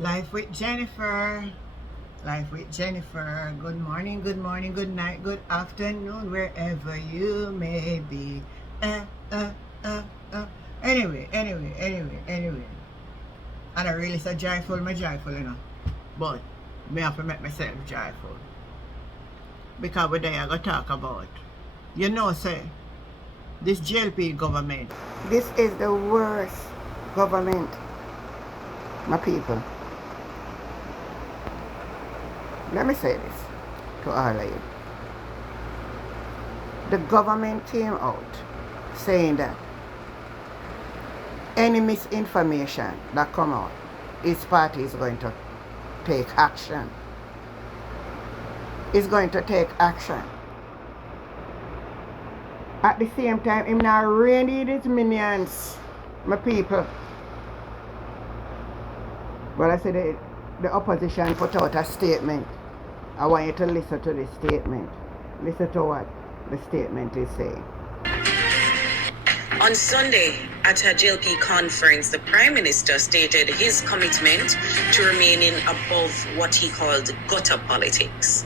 Life with Jennifer. Life with Jennifer. Good morning, good morning, good night, good afternoon, wherever you may be. Uh, uh, uh, uh. Anyway. And I really say joyful, me joyful, you know. But me have to make myself joyful. Because we're there, I go talk about. You know, say, this JLP government. This is the worst government, my people. Let me say this to all of you. The government came out saying that any misinformation that come out, its party is going to take action. It's going to take action. At the same time, him not really his minions, my people. But I said the opposition put out a statement. I want you to listen to this statement. Listen to what the statement is saying. On Sunday, at a JLP conference, the Prime Minister stated his commitment to remaining above what he called gutter politics.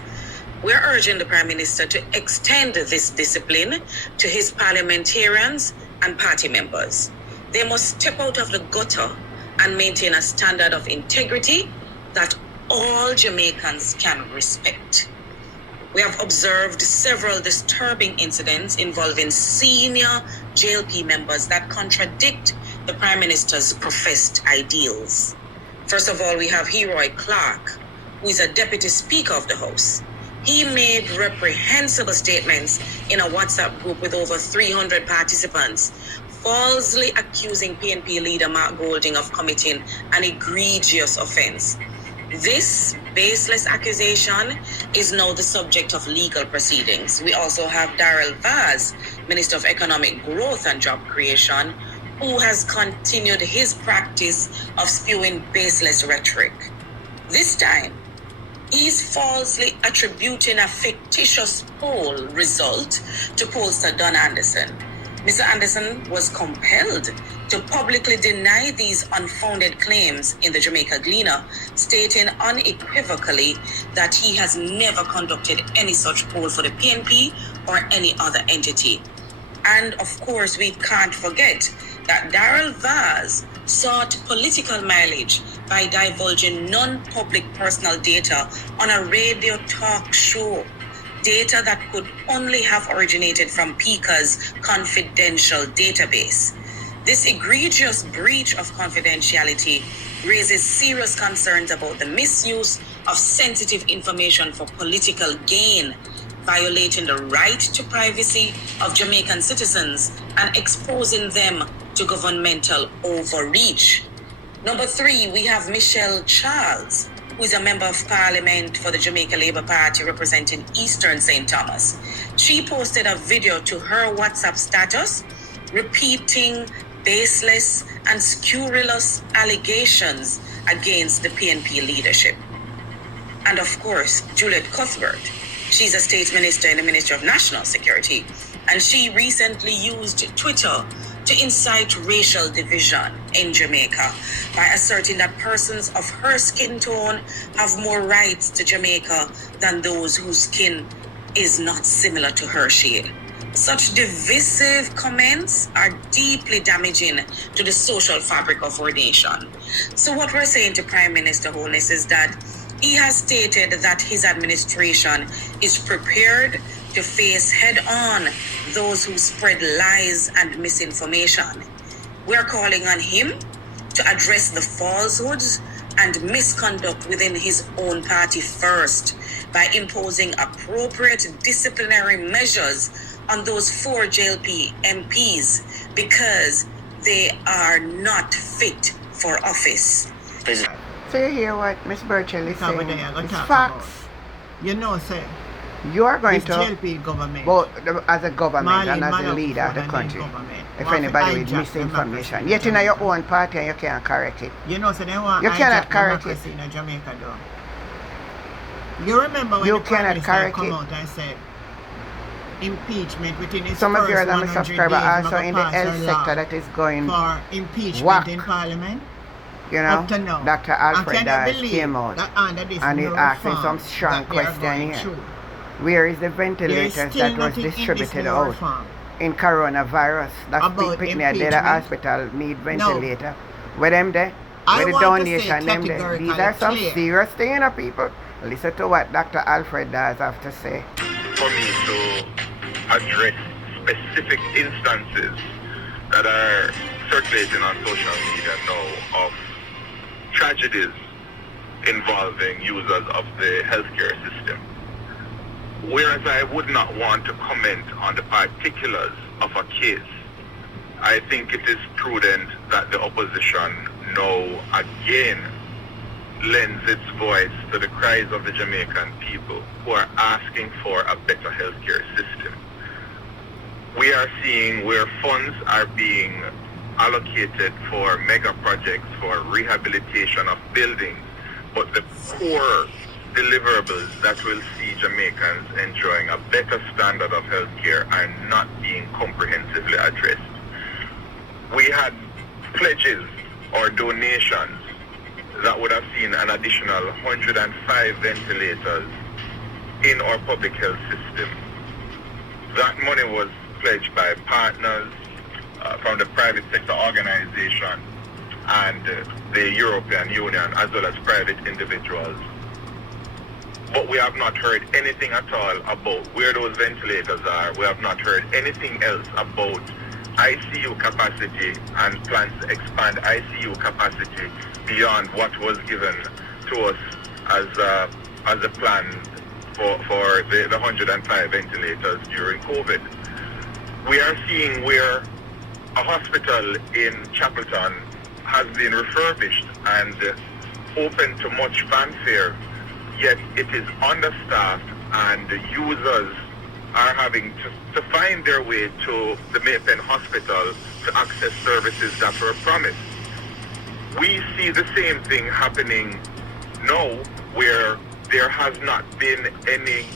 We're urging the Prime Minister to extend this discipline to his parliamentarians and party members. They must step out of the gutter and maintain a standard of integrity that all Jamaicans can respect. We have observed several disturbing incidents involving senior JLP members that contradict the Prime Minister's professed ideals. First of all, we have Heroy Clark, who is a Deputy Speaker of the House. He made reprehensible statements in a WhatsApp group with over 300 participants, falsely accusing PNP leader Mark Golding of committing an egregious offense. This baseless accusation is now the subject of legal proceedings. We also have Darrell Vaz, Minister of Economic Growth and Job Creation, who has continued his practice of spewing baseless rhetoric. This time, he's falsely attributing a fictitious poll result to pollster Don Anderson. Mr. Anderson was compelled to publicly deny these unfounded claims in the Jamaica Gleaner, stating unequivocally that he has never conducted any such poll for the PNP or any other entity. And of course, we can't forget that Darrell Vaz sought political mileage by divulging non-public personal data on a radio talk show. Data that could only have originated from PICA's confidential database. This egregious breach of confidentiality raises serious concerns about the misuse of sensitive information for political gain, violating the right to privacy of Jamaican citizens and exposing them to governmental overreach. Number 3, we have Michelle Charles, who is a member of parliament for the Jamaica Labour Party representing Eastern St. Thomas. She posted a video to her WhatsApp status repeating baseless and scurrilous allegations against the PNP leadership. And of course, Juliet Cuthbert. She's a state minister in the Ministry of National Security, and she recently used Twitter to incite racial division in Jamaica by asserting that persons of her skin tone have more rights to Jamaica than those whose skin is not similar to her shade. Such divisive comments are deeply damaging to the social fabric of our nation. So what we're saying to Prime Minister Holiness is that he has stated that his administration is prepared to face head-on those who spread lies and misinformation. We're calling on him to address the falsehoods and misconduct within his own party first by imposing appropriate disciplinary measures on those 4 JLP MPs because they are not fit for office. So you hear what Miss Burchell is saying? It's facts. You know, say, you are going to JLP government, both as a government and as a leader of the country. If anybody with misinformation, yet in your own party and you can't correct it. You know, so they want you cannot correct it in Jamaica, though. You remember when you the Prime Minister come out and said impeachment within its some of your subscribers also in the health sector that is going for impeachment in Parliament. you know, Dr. Alfred Dawes came out and he's asking some strong question here. Where is the ventilators that was distributed out in coronavirus? That's big picnic at the hospital need ventilator. Where them there? Where the donation them there? These are some serious things, you know, people. Listen to what Dr. Alfred Dawes have to say. For me to address specific instances that are circulating on social media now of tragedies involving users of the healthcare system. Whereas I would not want to comment on the particulars of a case, I think it is prudent that the opposition now again lends its voice to the cries of the Jamaican people who are asking for a better healthcare system. We are seeing where funds are being allocated for mega projects for rehabilitation of buildings, but the core deliverables that will see Jamaicans enjoying a better standard of healthcare are not being comprehensively addressed. We had pledges or donations that would have seen an additional 105 ventilators in our public health system. That money was pledged by partners from the private sector organization and the European Union, as well as private individuals. But we have not heard anything at all about where those ventilators are. We have not heard anything else about ICU capacity and plans to expand ICU capacity beyond what was given to us as a plan for the 105 ventilators during COVID. We are seeing where a hospital in Chapelton has been refurbished and open to much fanfare, yet it is understaffed and the users are having to find their way to the Maypen Hospital to access services that were promised. We see the same thing happening now, where there has not been any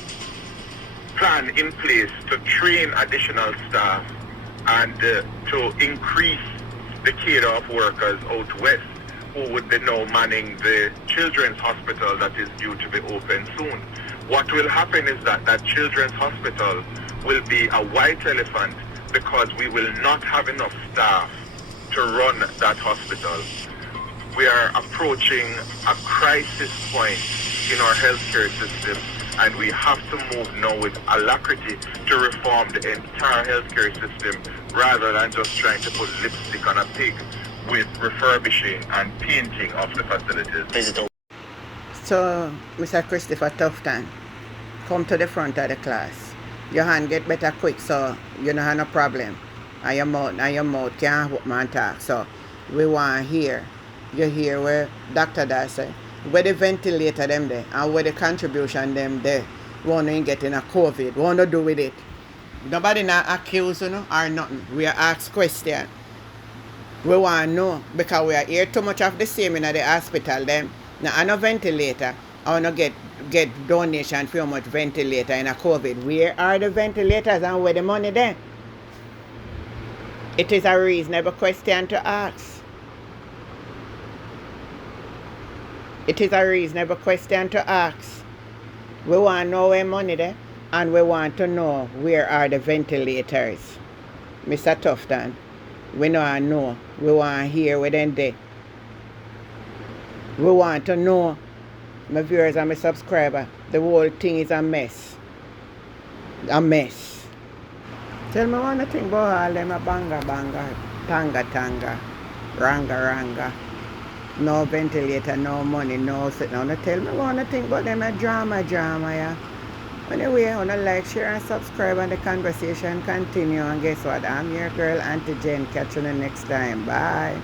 plan in place to train additional staff and to increase the cadre of workers out west who would be now manning the children's hospital that is due to be open soon. What will happen is that children's hospital will be a white elephant because we will not have enough staff to run that hospital. We are approaching a crisis point in our healthcare system, and we have to move now with alacrity to reform the entire healthcare system rather than just trying to put lipstick on a pig with refurbishing and painting of the facilities. So, Mr. Christopher Tufton, come to the front of the class. Your hand get better quick, so you don't have no problem. And your mouth can't open and talk. So, we want to hear. You hear where Dr. Dawes say, where the ventilator them there, and where the contribution them there. We want to get in a COVID. We want to do with it. Nobody not accuse you know, or nothing. We are asked questions. We want to know, because we are here too much of the same in the hospital them. Now, I no ventilator. I want to get donation for how much ventilator in a COVID. Where are the ventilators and where the money there? It is a reasonable question to ask. It is a reasonable question to ask. We want to know where money there, and we want to know where are the ventilators. Mr. Tufton, we know. We want to hear where them there. We want to know, my viewers and my subscribers, the whole thing is a mess. A mess. Tell me one thing about all them a banga, tanga, ranga. No ventilator, no money, no sitting down. Tell me one thing about them a drama, yeah. Anyway, I want to like, share and subscribe, and the conversation continue. And guess what? I'm your girl, Auntie Jen. Catch you the next time. Bye.